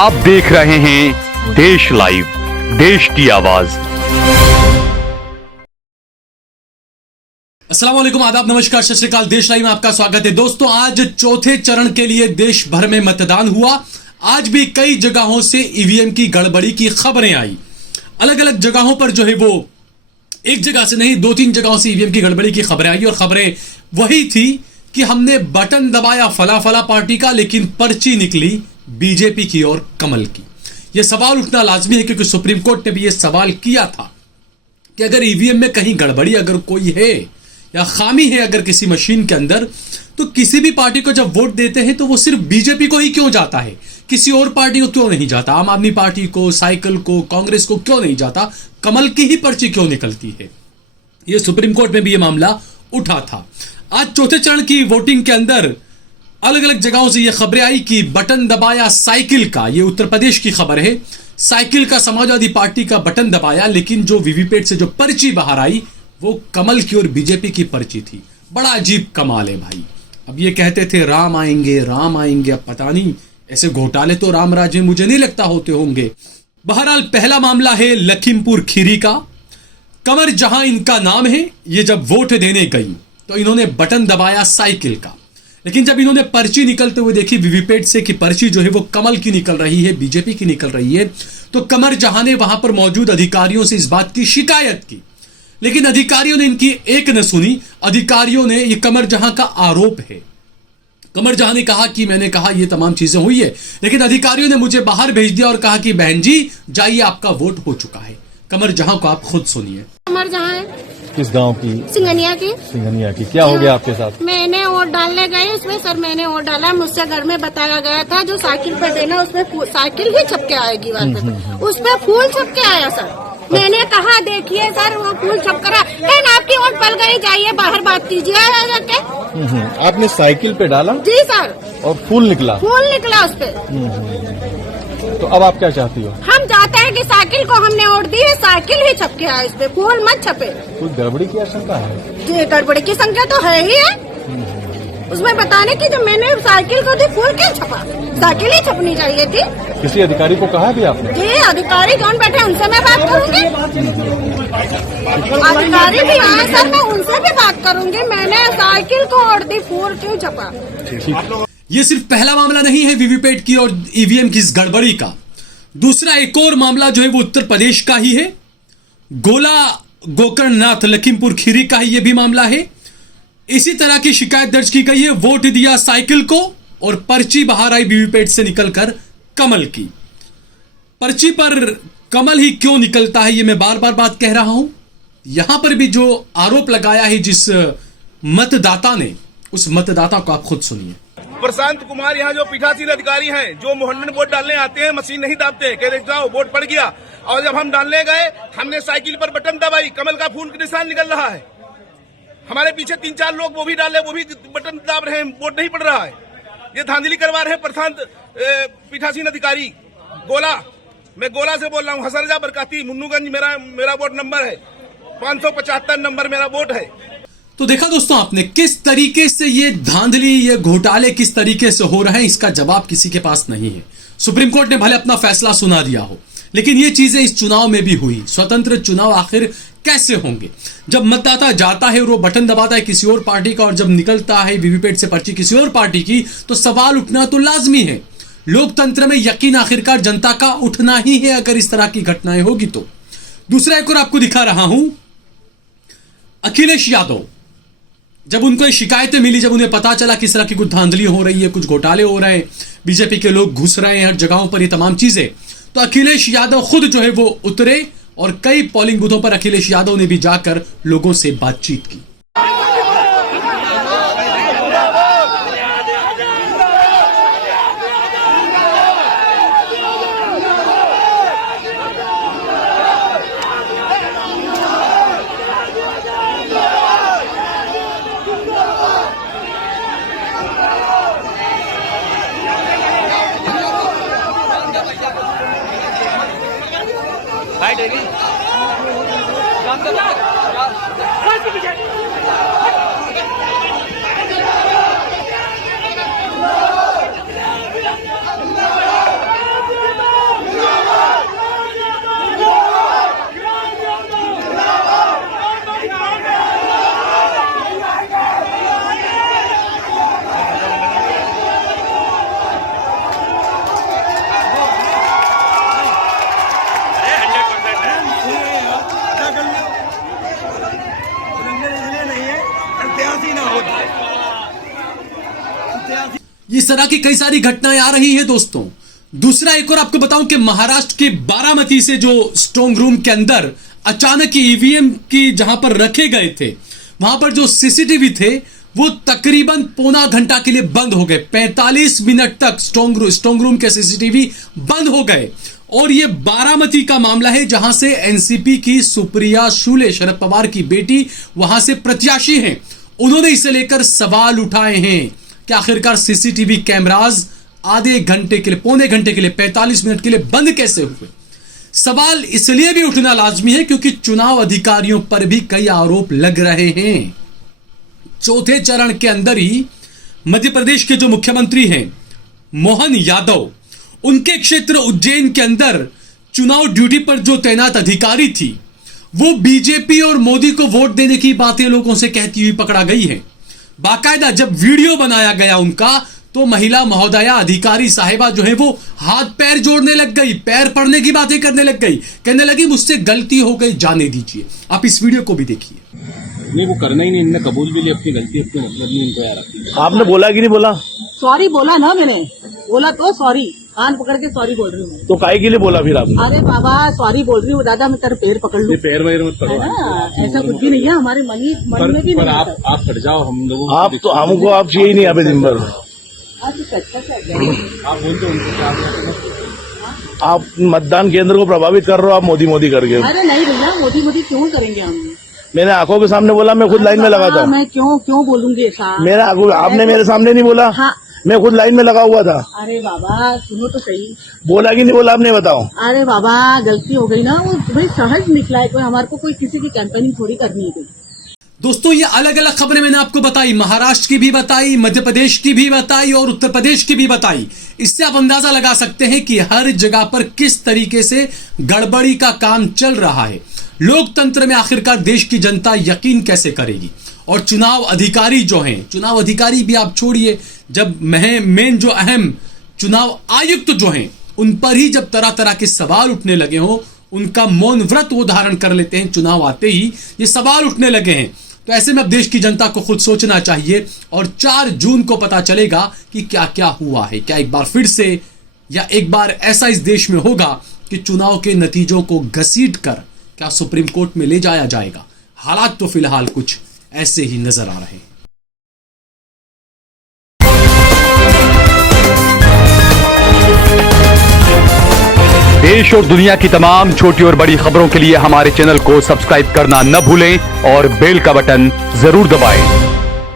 आप देख रहे हैं देश लाइव, देश की आवाज। अस्सलाम वालेकुम, आदाब, नमस्कार, सत श्री अकाल। देश लाइव में आपका स्वागत है। दोस्तों, आज चौथे चरण के लिए देश भर में मतदान हुआ। आज भी कई जगहों से ईवीएम की गड़बड़ी की खबरें आई। अलग अलग जगहों पर जो है वो एक जगह से नहीं, 2-3 जगहों से ईवीएम की गड़बड़ी की खबरें आई और खबरें वही थी कि हमने बटन दबाया फला फला पार्टी का, लेकिन पर्ची निकली बीजेपी की और कमल की। यह सवाल उठना लाजमी है क्योंकि सुप्रीम कोर्ट ने भी यह सवाल किया था कि अगर ईवीएम में कहीं गड़बड़ी अगर कोई है या खामी है अगर किसी मशीन के अंदर, तो किसी भी पार्टी को जब वोट देते हैं तो वो सिर्फ बीजेपी को ही क्यों जाता है, किसी और पार्टी को क्यों नहीं जाता? आम आदमी पार्टी को, साइकिल को, कांग्रेस को क्यों नहीं जाता? कमल की ही पर्ची क्यों निकलती है? यह सुप्रीम कोर्ट में भी यह मामला उठा था। आज चौथे चरण की वोटिंग के अंदर अलग अलग जगहों से यह खबरें आई कि बटन दबाया साइकिल का। यह उत्तर प्रदेश की खबर है। साइकिल का समाजवादी पार्टी का बटन दबाया, लेकिन जो वीवीपैट से जो पर्ची बाहर आई वो कमल की और बीजेपी की पर्ची थी। बड़ा अजीब कमाल है भाई। अब ये कहते थे राम आएंगे, राम आएंगे, अब पता नहीं ऐसे घोटाले तो राम राज्य में मुझे नहीं लगता होते होंगे। बहरहाल पहला मामला है लखीमपुर खीरी का। कमर जहां इनका नाम है, ये जब वोट देने गई तो इन्होंने बटन दबाया साइकिल का, लेकिन जब इन्होंने पर्ची निकलते हुए देखी वीवीपैट से कि पर्ची जो है वो कमल की निकल रही है, बीजेपी की निकल रही है, तो कमर जहां ने वहां पर मौजूद अधिकारियों से इस बात की शिकायत की, लेकिन अधिकारियों ने इनकी एक न सुनी। अधिकारियों ने, ये कमर जहां का आरोप है, कमर जहां ने कहा कि मैंने कहा ये तमाम चीजें हुई है, लेकिन अधिकारियों ने मुझे बाहर भेज दिया और कहा कि बहन जी जाइए, आपका वोट हो चुका है। कमर जहां को आप खुद सुनिए। कमर जहां है किस गांव की? सिंघनिया की। सिंघनिया की। क्या हो गया आपके साथ? मैंने वोट डालने गई, उसमें सर मैंने वोट डाला, मुझसे घर में बताया गया था जो साइकिल पे देना उसमें साइकिल ही छपके आएगी, उसपे फूल छपके आया सर। मैंने कहा देखिए सर वो फूल छप कर आपकी वोट पल गई, जाइए बाहर बात कीजिए जाके। आपने साइकिल पे डाला? जी सर। और फूल निकला? फूल निकला उस पे। तो अब आप क्या चाहती हो? हम चाहते हैं कि साइकिल को हमने वोट दी है, साइकिल ही छपके आए, इस पे फूल मत छपे। कोई गड़बड़ी की आशंका है? जी गड़बड़ी की संख्या तो है ही है। उसमें बताने की जब मैंने साइकिल को दी फूल क्यों छपा? साइकिल ही छपनी चाहिए थी। किसी अधिकारी को कहा भी आपने? जी अधिकारी कौन बैठे उनसे मैं बात करूंगी। अधिकारी भी आए सर, मैं उनसे भी बात करूंगी। मैंने साइकिल को वोट दी, फूल क्यों छपा? ये सिर्फ पहला मामला नहीं है वीवीपैट की और ईवीएम की इस गड़बड़ी का। दूसरा एक और मामला जो है वो उत्तर प्रदेश का ही है। गोला गोकर्णनाथ लखीमपुर खीरी का ही ये भी मामला है। इसी तरह की शिकायत दर्ज की गई है। वोट दिया साइकिल को और पर्ची बाहर आई वीवीपैट से निकलकर कमल की। पर्ची पर कमल ही क्यों निकलता है, ये मैं बार बार बात कह रहा हूं। यहां पर भी जो आरोप लगाया है जिस मतदाता ने, उस मतदाता को आप खुद सुनिए। प्रशांत कुमार यहाँ जो पीठासीन अधिकारी हैं, जो मोहन में वोट डालने आते हैं, मशीन नहीं दाबते, कह रहे जाओ वोट पड़ गया। और जब हम डालने गए, हमने साइकिल पर बटन दबाई, कमल का फूल का निशान निकल रहा है। हमारे पीछे 3-4 लोग वो भी डाले, वो भी बटन दाब रहे हैं, वोट नहीं पड़ रहा है। ये धांधली करवा रहे हैं प्रशांत पीठासीन अधिकारी गोला। मैं गोला से बोल रहा हूँ, हसरजा बरकाती, मुन्नूगंज मेरा वोट नंबर है, 575 नंबर मेरा वोट है। तो देखा दोस्तों आपने किस तरीके से ये धांधली, ये घोटाले किस तरीके से हो रहे हैं, इसका जवाब किसी के पास नहीं है। सुप्रीम कोर्ट ने भले अपना फैसला सुना दिया हो, लेकिन ये चीजें इस चुनाव में भी हुई। स्वतंत्र चुनाव आखिर कैसे होंगे? जब मतदाता जाता है और वो बटन दबाता है किसी और पार्टी का, और जब निकलता है वीवीपैट से पर्ची किसी और पार्टी की, तो सवाल उठना तो लाजमी है। लोकतंत्र में यकीन आखिरकार जनता का उठना ही है अगर इस तरह की घटनाएं होगी तो। दूसरा एक और आपको दिखा रहा हूं, अखिलेश यादव, जब उनको ये शिकायतें मिली, जब उन्हें पता चला किस तरह की कुछ धांधली हो रही है, कुछ घोटाले हो रहे हैं, बीजेपी के लोग घुस रहे हैं हर जगहों पर, ये तमाम चीजें, तो अखिलेश यादव खुद जो है वो उतरे और कई पोलिंग बूथों पर अखिलेश यादव ने भी जाकर लोगों से बातचीत की। इस तरह की कई सारी घटनाएं आ रही है दोस्तों। दूसरा एक और आपको बताऊं कि महाराष्ट्र के बारामती से जो स्ट्रांग रूम के अंदर अचानक ईवीएम की जहां पर रखे गए थे, वहां पर जो सीसीटीवी थे वो तकरीबन पौना घंटा के लिए बंद हो गए। 45 मिनट तक स्ट्रांग रूम के सीसीटीवी बंद हो गए। और ये बारामती का मामला है जहां से एनसीपी की सुप्रिया शुले, शरद पवार की बेटी, वहां से प्रत्याशी हैं। उन्होंने इसे लेकर सवाल उठाए हैं कि आखिरकार सीसीटीवी कैमराज आधे घंटे के लिए, पौने घंटे के लिए, 45 मिनट के लिए बंद कैसे हुए। सवाल इसलिए भी उठना लाजमी है क्योंकि चुनाव अधिकारियों पर भी कई आरोप लग रहे हैं। चौथे चरण के अंदर ही मध्य प्रदेश के जो मुख्यमंत्री हैं मोहन यादव, उनके क्षेत्र उज्जैन के अंदर चुनाव ड्यूटी पर जो तैनात अधिकारी थी वो बीजेपी और मोदी को वोट देने की बातें लोगों से कहती हुई पकड़ा गई है। बाकायदा जब वीडियो बनाया गया उनका तो महिला महोदया अधिकारी साहिबा जो है वो हाथ पैर जोड़ने लग गई, पैर पड़ने की बातें करने लग गई, कहने लगी मुझसे गलती हो गई, जाने दीजिए। आप इस वीडियो को भी देखिए। नहीं, वो करना ही नहीं, इनने कबूल भी लिया अपनी गलती, अपने मतलब नहीं इनको यार। आपने बोला कि नहीं बोला? सॉरी बोला ना मैंने, बोला तो सॉरी, कान पकड़ के सॉरी बोल रही हूँ। तो काहे के लिए बोला फिर आपने? अरे बाबा सॉरी बोल रही हूँ दादा, मैं तेरे पैर पकड़ लूँ, पैर वगैरह मत है करो ना, ऐसा कुछ भी नहीं है हमारे मन में भी पर नहीं आप हट जाओ, हम लोगों आप तो हमको आप चाहिए ही नहीं यहाँ पे दिन भर। आप बोलते हो उनसे क्या आप मतदान केंद्र को प्रभावित कर रहे हो आप मोदी करके। अरे नहीं भैया, मोदी क्यों करेंगे हम? मैंने आंखों के सामने बोला, मैं खुद लाइन में लगा था। मैं क्यों बोलूंगी ऐसा? मेरा आपने मेरे सामने नहीं बोला। हाँ। मैं खुद लाइन में लगा हुआ था। अरे बाबा सुनो तो सही, बोला कि नहीं बोला आपने बताओ। अरे बाबा गलती हो गई ना, वो भाई सहज निकला है, कोई हमारे को कोई किसी की कैंपेनिंग थोड़ी करनी है। दोस्तों ये अलग अलग खबरें मैंने आपको बताई, महाराष्ट्र की भी बताई, मध्य प्रदेश की भी बताई और उत्तर प्रदेश की भी बताई। इससे आप अंदाजा लगा सकते हैं कि हर जगह पर किस तरीके से गड़बड़ी का काम चल रहा है। लोकतंत्र में आखिरकार देश की जनता यकीन कैसे करेगी। और चुनाव अधिकारी जो हैं, चुनाव अधिकारी भी आप छोड़िए, जब मेन जो अहम चुनाव आयुक्त जो हैं उन पर ही जब तरह तरह के सवाल उठने लगे हों, उनका मौन व्रत वो धारण कर लेते हैं, चुनाव आते ही ये सवाल उठने लगे हैं, तो ऐसे में अब देश की जनता को खुद सोचना चाहिए। और 4 जून को पता चलेगा कि क्या क्या हुआ है। क्या एक बार फिर से या एक बार ऐसा इस देश में होगा कि चुनाव के नतीजों को घसीट कर क्या सुप्रीम कोर्ट में ले जाया जाएगा। हालात तो फिलहाल कुछ ऐसे ही नजर आ रहे हैं। देश और दुनिया की तमाम छोटी और बड़ी खबरों के लिए हमारे चैनल को सब्सक्राइब करना न भूलें और बेल का बटन जरूर दबाएं।